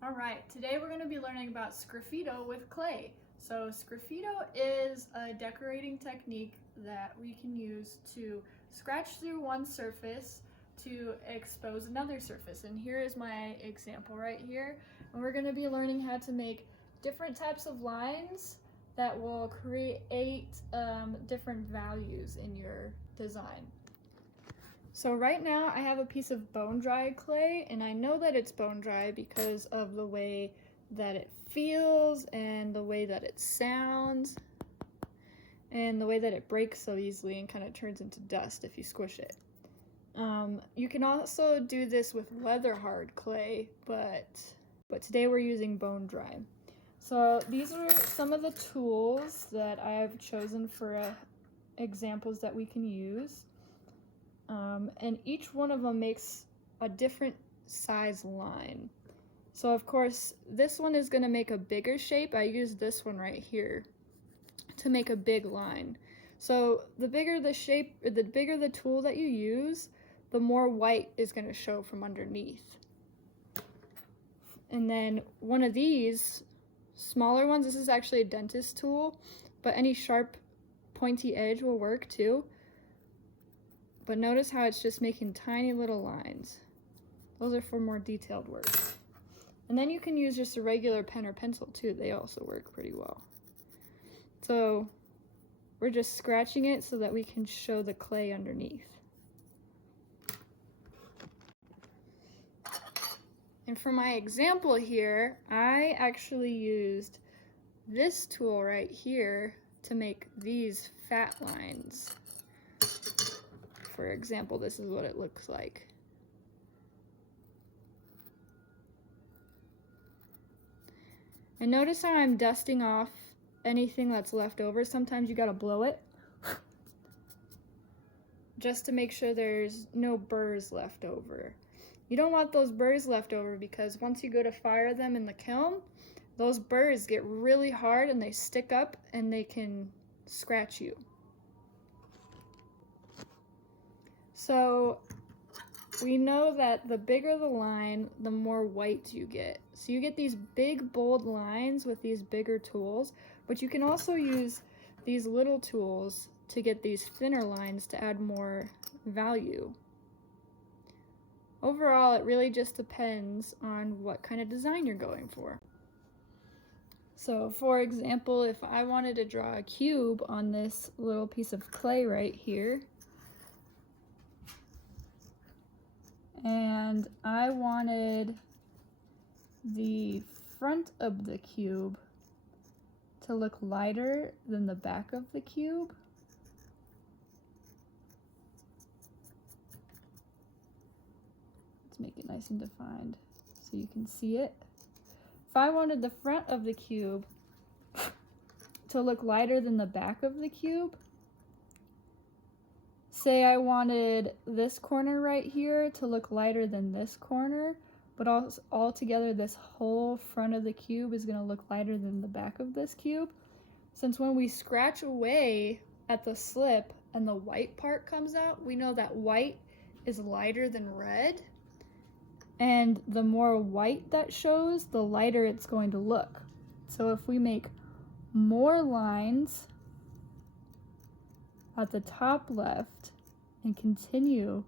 All right, today we're going to be learning about sgraffito with clay. So sgraffito is a decorating technique that we can use to scratch through one surface to expose another surface. And here is my example right here. And we're going to be learning how to make different types of lines that will create different values in your design. So right now I have a piece of bone dry clay, and I know that it's bone dry because of the way that it feels and the way that it sounds and the way that it breaks so easily and kind of turns into dust if you squish it. You can also do this with leather hard clay, but today we're using bone dry. So these are some of the tools that I've chosen for examples that we can use. And each one of them makes a different size line. So of course, this one is going to make a bigger shape. I use this one right here to make a big line. So the bigger the shape, or the bigger the tool that you use, the more white is going to show from underneath. And then one of these smaller ones, this is actually a dentist tool, but any sharp pointy edge will work too. But notice how it's just making tiny little lines. Those are for more detailed work. And then you can use just a regular pen or pencil too. They also work pretty well. So we're just scratching it so that we can show the clay underneath. And for my example here, I actually used this tool right here to make these fat lines. For example, this is what it looks like. And notice how I'm dusting off anything that's left over. Sometimes you gotta blow it just to make sure there's no burrs left over. You don't want those burrs left over because once you go to fire them in the kiln, those burrs get really hard and they stick up and they can scratch you. So we know that the bigger the line, the more white you get. So you get these big bold lines with these bigger tools, but you can also use these little tools to get these thinner lines to add more value. Overall, it really just depends on what kind of design you're going for. So for example, if I wanted to draw a cube on this little piece of clay right here, and I wanted the front of the cube to look lighter than the back of the cube. Let's make it nice and defined so you can see it. If I wanted the front of the cube to look lighter than the back of the cube, say I wanted this corner right here to look lighter than this corner, but all together this whole front of the cube is going to look lighter than the back of this cube. Since when we scratch away at the slip and the white part comes out, we know that white is lighter than red. And the more white that shows, the lighter it's going to look. So if we make more lines at the top left and continue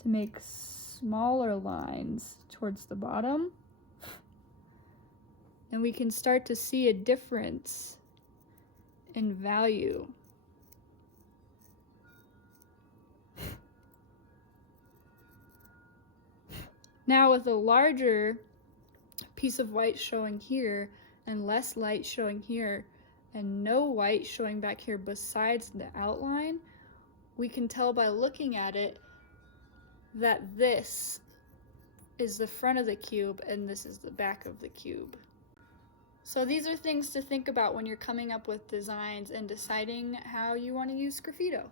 to make smaller lines towards the bottom, then we can start to see a difference in value. Now with a larger piece of white showing here and less light showing here and no white showing back here besides the outline, we can tell by looking at it that this is the front of the cube and this is the back of the cube. So these are things to think about when you're coming up with designs and deciding how you want to use sgraffito.